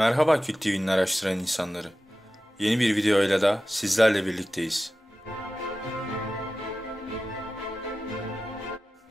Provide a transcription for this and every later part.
Merhaba Kült TV'nin araştıran insanları. Yeni bir videoyla da sizlerle birlikteyiz.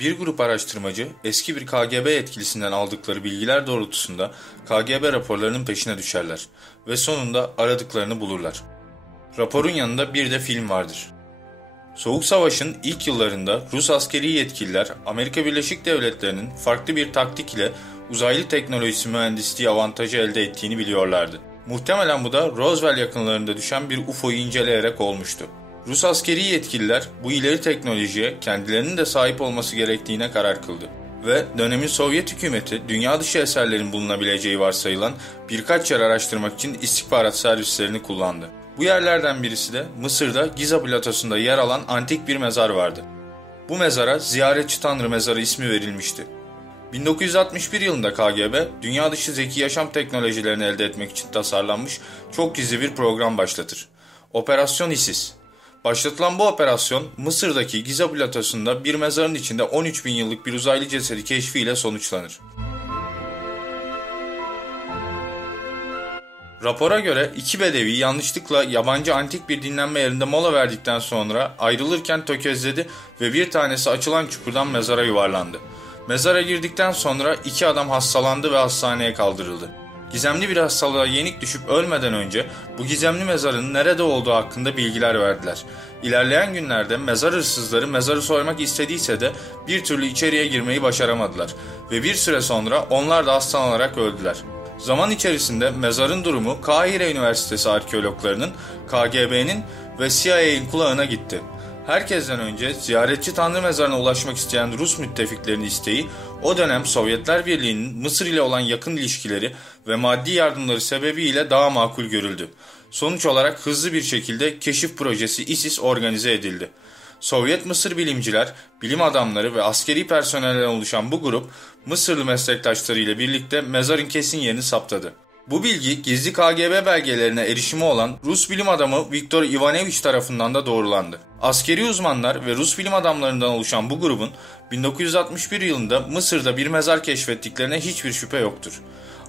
Bir grup araştırmacı eski bir KGB yetkilisinden aldıkları bilgiler doğrultusunda KGB raporlarının peşine düşerler ve sonunda aradıklarını bulurlar. Raporun yanında bir de film vardır. Soğuk Savaş'ın ilk yıllarında Rus askeri yetkililer Amerika Birleşik Devletleri'nin farklı bir taktik ile uzaylı teknolojisi mühendisliği avantajı elde ettiğini biliyorlardı. Muhtemelen bu da Roswell yakınlarında düşen bir UFO'yu inceleyerek olmuştu. Rus askeri yetkililer bu ileri teknolojiye kendilerinin de sahip olması gerektiğine karar kıldı. Ve dönemin Sovyet hükümeti dünya dışı eserlerin bulunabileceği varsayılan birkaç yer araştırmak için istihbarat servislerini kullandı. Bu yerlerden birisi de Mısır'da Giza platosunda yer alan antik bir mezar vardı. Bu mezara Ziyaretçi Tanrı Mezarı ismi verilmişti. 1961 yılında KGB, dünya dışı zeki yaşam teknolojilerini elde etmek için tasarlanmış çok gizli bir program başlatır. Operasyon Isis. Başlatılan bu operasyon, Mısır'daki Giza platosunda bir mezarın içinde 13 bin yıllık bir uzaylı cesedi keşfiyle sonuçlanır. Rapora göre iki bedevi yanlışlıkla yabancı antik bir dinlenme yerinde mola verdikten sonra ayrılırken tökezledi ve bir tanesi açılan çukurdan mezara yuvarlandı. Mezara girdikten sonra iki adam hastalandı ve hastaneye kaldırıldı. Gizemli bir hastalığa yenik düşüp ölmeden önce bu gizemli mezarın nerede olduğu hakkında bilgiler verdiler. İlerleyen günlerde mezar hırsızları mezarı soymak istediyse de bir türlü içeriye girmeyi başaramadılar ve bir süre sonra onlar da hastalanarak öldüler. Zaman içerisinde mezarın durumu Kahire Üniversitesi arkeologlarının, KGB'nin ve CIA'nin kulağına gitti. Herkesten önce Ziyaretçi Tanrı Mezarı'na ulaşmak isteyen Rus müttefiklerin isteği, o dönem Sovyetler Birliği'nin Mısır ile olan yakın ilişkileri ve maddi yardımları sebebiyle daha makul görüldü. Sonuç olarak hızlı bir şekilde keşif projesi ISIS organize edildi. Sovyet Mısır bilimciler, bilim adamları ve askeri personelden oluşan bu grup, Mısırlı meslektaşları ile birlikte mezarın kesin yerini saptadı. Bu bilgi gizli KGB belgelerine erişimi olan Rus bilim adamı Viktor Ivanovich tarafından da doğrulandı. Askeri uzmanlar ve Rus bilim adamlarından oluşan bu grubun 1961 yılında Mısır'da bir mezar keşfettiklerine hiçbir şüphe yoktur.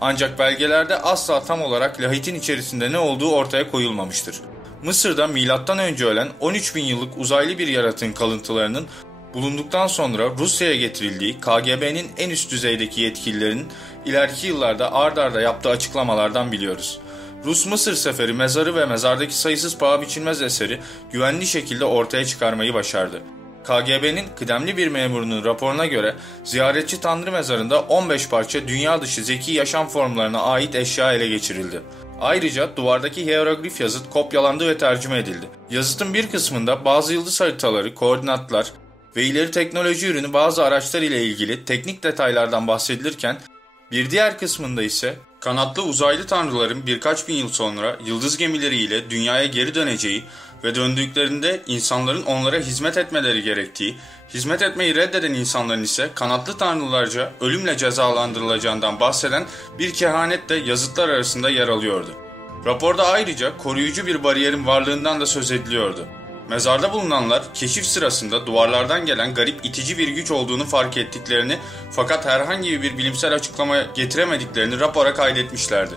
Ancak belgelerde asla tam olarak lahitin içerisinde ne olduğu ortaya koyulmamıştır. Mısır'da M.Ö. ölen 13 bin yıllık uzaylı bir yaratığın kalıntılarının bulunduktan sonra Rusya'ya getirildiği KGB'nin en üst düzeydeki yetkililerinin ileriki yıllarda ard arda yaptığı açıklamalardan biliyoruz. Rus-Mısır seferi mezarı ve mezardaki sayısız paha biçilmez eseri güvenli şekilde ortaya çıkarmayı başardı. KGB'nin kıdemli bir memurunun raporuna göre Ziyaretçi Tanrı Mezarı'nda 15 parça dünya dışı zeki yaşam formlarına ait eşya ele geçirildi. Ayrıca duvardaki hieroglif yazıt kopyalandı ve tercüme edildi. Yazıtın bir kısmında bazı yıldız haritaları, koordinatlar ve ileri teknoloji ürünü bazı araçlar ile ilgili teknik detaylardan bahsedilirken, bir diğer kısmında ise kanatlı uzaylı tanrıların birkaç bin yıl sonra yıldız gemileriyle dünyaya geri döneceği ve döndüklerinde insanların onlara hizmet etmeleri gerektiği, hizmet etmeyi reddeden insanların ise kanatlı tanrılarca ölümle cezalandırılacağından bahseden bir kehanet de yazıtlar arasında yer alıyordu. Raporda ayrıca koruyucu bir bariyerin varlığından da söz ediliyordu. Mezarda bulunanlar keşif sırasında duvarlardan gelen garip itici bir güç olduğunu fark ettiklerini fakat herhangi bir bilimsel açıklama getiremediklerini rapora kaydetmişlerdi.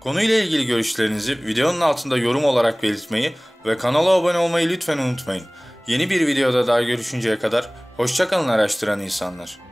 Konuyla ilgili görüşlerinizi videonun altında yorum olarak belirtmeyi ve kanala abone olmayı lütfen unutmayın. Yeni bir videoda daha görüşünceye kadar hoşça kalın araştıran insanlar.